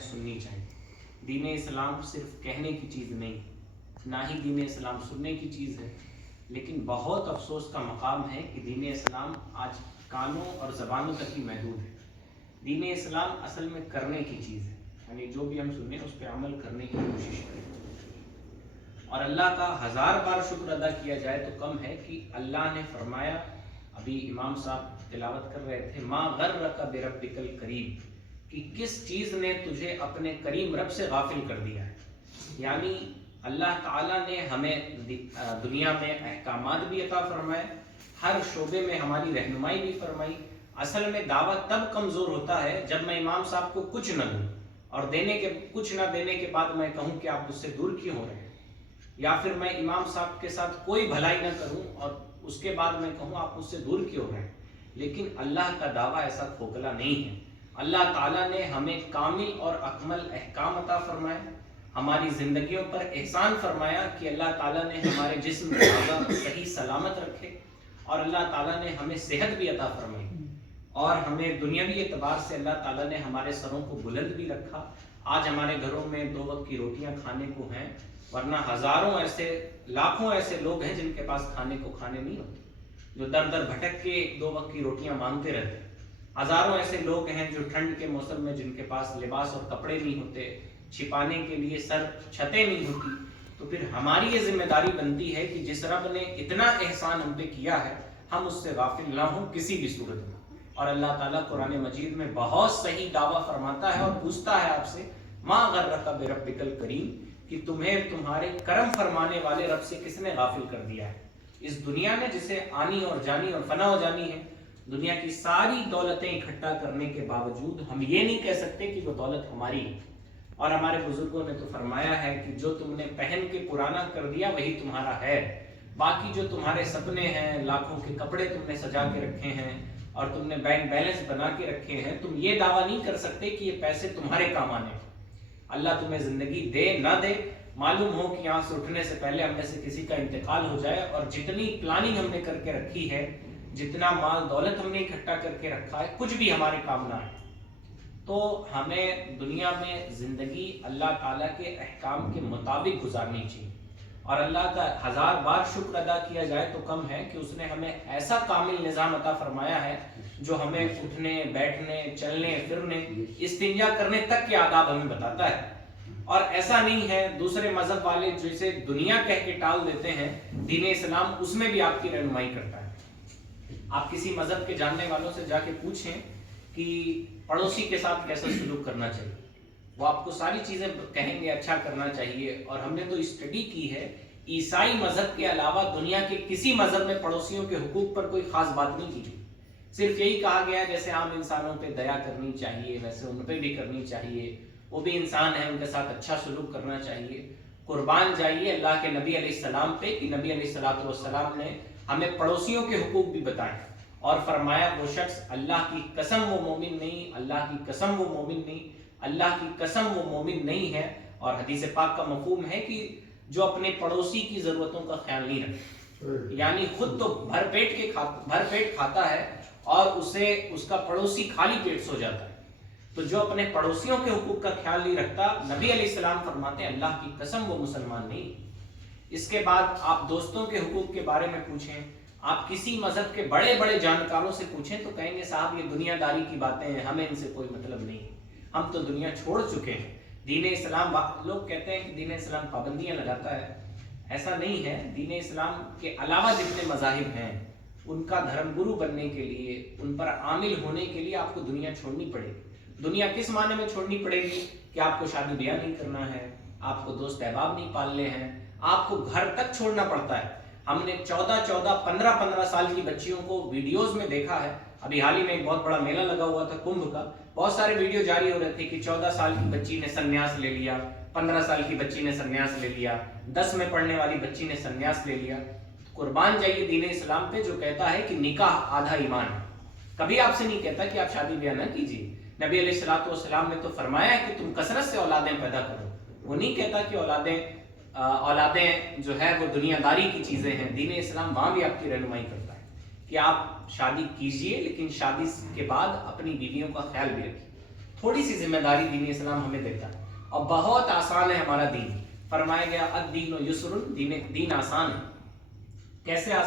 ہے سننی چاہیے۔ دین اسلام صرف کہنے کی چیز نہیں، نہ ہی دین اسلام سننے کی چیز ہے، لیکن بہت افسوس کا مقام ہے کہ دین اسلام آج کانوں اور زبانوں تک ہی محدود ہے۔ دین اسلام اصل میں کرنے کی چیز ہے، یعنی جو بھی ہم سنیں اس پہ عمل کرنے کی کوشش کریں۔ اور اللہ کا 1000 بار شکر ادا کیا جائے تو کم ہے کہ اللہ نے فرمایا، ابھی امام صاحب تلاوت کر رہے تھے، ما غرک بربک الکریم، کہ کس چیز نے تجھے اپنے کریم رب سے غافل کر دیا ہے۔ یعنی اللہ تعالیٰ نے ہمیں دنیا میں احکامات بھی عطا فرمائے، ہر شعبے میں ہماری رہنمائی بھی فرمائی۔ اصل میں دعوت تب کمزور ہوتا ہے جب میں امام صاحب کو کچھ نہ دوں، اور کچھ نہ دینے کے بعد میں کہوں کہ آپ مجھ سے دور کیوں ہو رہے ہیں، یا پھر میں امام صاحب کے ساتھ کوئی بھلائی نہ کروں اور اس کے بعد میں کہوں آپ مجھ سے دور کیوں ہو رہے ہیں۔ لیکن اللہ کا دعویٰ ایسا کھوکھلا نہیں ہے۔ اللہ تعالیٰ نے ہمیں کامل اور اکمل احکام عطا فرمائے، ہماری زندگیوں پر احسان فرمایا کہ اللہ تعالیٰ نے ہمارے جسم کو صحیح سلامت رکھے، اور اللہ تعالیٰ نے ہمیں صحت بھی عطا فرمائی، اور ہمیں دنیاوی اعتبار سے اللہ تعالیٰ نے ہمارے سروں کو بلند بھی رکھا۔ آج ہمارے گھروں میں 2 وقت کی روٹیاں کھانے کو ہیں، ورنہ ہزاروں ایسے، لاکھوں ایسے لوگ ہیں جن کے پاس کھانے کو کھانے نہیں ہوتے، جو در در بھٹک کے 2 وقت کی روٹیاں مانگتے رہتے ہیں۔ ہزاروں ایسے لوگ ہیں جو ٹھنڈ کے موسم میں جن کے پاس لباس اور کپڑے نہیں ہوتے، چھپانے کے لیے سر چھتیں نہیں ہوتی۔ تو پھر ہماری یہ ذمہ داری بنتی ہے کہ جس رب نے اتنا احسان ہم پہ کیا ہے، ہم اس سے غافل نہ ہوں کسی بھی صورت میں۔ اور اللہ تعالیٰ قرآن مجید میں بہت صحیح دعویٰ فرماتا ہے اور پوچھتا ہے آپ سے، ما غرک بربک الکریم، کہ تمہیں تمہارے کرم فرمانے والے رب سے کس نے غافل کر دیا ہے۔ اس دنیا میں جسے آنی اور جانی اور فنا ہو جانی ہے، دنیا کی ساری دولتیں اکٹھا کرنے کے باوجود ہم یہ نہیں کہہ سکتے کہ وہ دولت ہماری ہے۔ اور ہمارے بزرگوں نے تو فرمایا ہے کہ جو تم نے پہن کے پرانا کر دیا وہی تمہارا ہے، باقی جو تمہارے سپنے ہیں، لاکھوں کے کپڑے تم نے سجا کے رکھے ہیں اور تم نے بینک بیلنس بنا کے رکھے ہیں، تم یہ دعویٰ نہیں کر سکتے کہ یہ پیسے تمہارے کام آنے۔ اللہ تمہیں زندگی دے نہ دے، معلوم ہو کہ یہاں سے اٹھنے سے پہلے ہم میں سے کسی کا انتقال ہو جائے، اور جتنی پلاننگ ہم نے کر کے رکھی ہے، جتنا مال دولت ہم نے اکٹھا کر کے رکھا ہے، کچھ بھی ہمارے کام نہ آئے۔ تو ہمیں دنیا میں زندگی اللہ تعالیٰ کے احکام کے مطابق گزارنی چاہیے، اور اللہ کا 1000 بار شکر ادا کیا جائے تو کم ہے کہ اس نے ہمیں ایسا کامل نظام عطا فرمایا ہے جو ہمیں اٹھنے، بیٹھنے، چلنے، پھرنے، استنجا کرنے تک کے آداب ہمیں بتاتا ہے۔ اور ایسا نہیں ہے دوسرے مذہب والے جسے دنیا کہہ کے ٹال دیتے ہیں، دین اسلام اس میں بھی آپ کی رہنمائی کرتا ہے۔ آپ کسی مذہب کے جاننے والوں سے جا کے پوچھیں کہ پڑوسی کے ساتھ کیسا سلوک کرنا چاہیے، وہ آپ کو ساری چیزیں کہیں گے، اچھا کرنا چاہیے۔ اور ہم نے تو اسٹڈی کی ہے، عیسائی مذہب کے علاوہ دنیا کے کسی مذہب میں پڑوسیوں کے حقوق پر کوئی خاص بات نہیں کی گئی، صرف یہی کہا گیا ہے جیسے عام انسانوں پہ دیا کرنی چاہیے ویسے ان پہ بھی کرنی چاہیے، وہ بھی انسان ہیں، ان کے ساتھ اچھا سلوک کرنا چاہیے۔ قربان جائیے اللہ کے نبی علیہ السلام پہ کہ نبی علیہ السلام نے ہمیں پڑوسیوں کے حقوق بھی بتائے، اور فرمایا وہ شخص اللہ کی قسم وہ مومن نہیں، اللہ کی قسم وہ مومن نہیں، اللہ کی قسم وہ مومن نہیں ہے۔ اور حدیث پاک کا مفہوم ہے کہ جو اپنے پڑوسی کی ضرورتوں کا خیال نہیں رکھتا، یعنی خود تو بھر پیٹ کھاتا ہے اور اسے اس کا پڑوسی خالی پیٹ سو جاتا ہے، تو جو اپنے پڑوسیوں کے حقوق کا خیال نہیں رکھتا، نبی علیہ السلام فرماتے ہیں اللہ کی قسم وہ مسلمان نہیں۔ اس کے بعد آپ دوستوں کے حقوق کے بارے میں پوچھیں، آپ کسی مذہب کے بڑے بڑے جانکاروں سے پوچھیں تو کہیں گے صاحب یہ دنیا داری کی باتیں ہیں، ہمیں ان سے کوئی مطلب نہیں، ہم تو دنیا چھوڑ چکے ہیں۔ دین اسلام، لوگ کہتے ہیں کہ دین اسلام پابندیاں لگاتا ہے، ایسا نہیں ہے۔ دین اسلام کے علاوہ جتنے مذاہب ہیں ان کا دھرم گرو بننے کے لیے، ان پر عامل ہونے کے لیے آپ کو دنیا چھوڑنی پڑے گی۔ دنیا کس معنی میں چھوڑنی پڑے گی؟ کہ آپ کو شادی بیاہ نہیں کرنا ہے، آپ کو دوست احباب نہیں پالنے ہیں، آپ کو گھر تک چھوڑنا پڑتا ہے۔ ہم نے 15 سال کی بچیوں کو ویڈیوز میں دیکھا ہے، ابھی حال ہی میں ایک بہت بڑا میلہ لگا ہوا تھا کمبھ کا، بہت سارے ویڈیو جاری ہو رہے تھے کہ 14 سال کی بچی نے سنیاس لے لیا، 15 سال کی بچی نے سنیاس لے لیا، 10 میں پڑھنے والی بچی نے سنیاس لے لیا۔ قربان جائیے دین اسلام پہ جو کہتا ہے کہ نکاح آدھا ایمان ہے، کبھی آپ سے نہیں کہتا کہ آپ شادی بیاہ نہ کیجیے۔ نبی علیہ السلام نے تو فرمایا ہے کہ تم کثرت سے اولادیں پیدا کرو، وہ نہیں کہتا کہ اولادیں جو ہے وہ دنیا داری کی چیزیں ہیں۔ دین اسلام وہاں بھی آپ کی رہنمائی کرتا ہے کہ آپ شادی کیجئے، لیکن شادی کے بعد اپنی بیویوں کا خیال بھی رکھیے، تھوڑی سی ذمہ داری دین اسلام ہمیں دیتا ہے، اور بہت آسان ہے ہمارا دین. فرمایا گیا الدین یسر، دین آسان ہے. کیسے آسان؟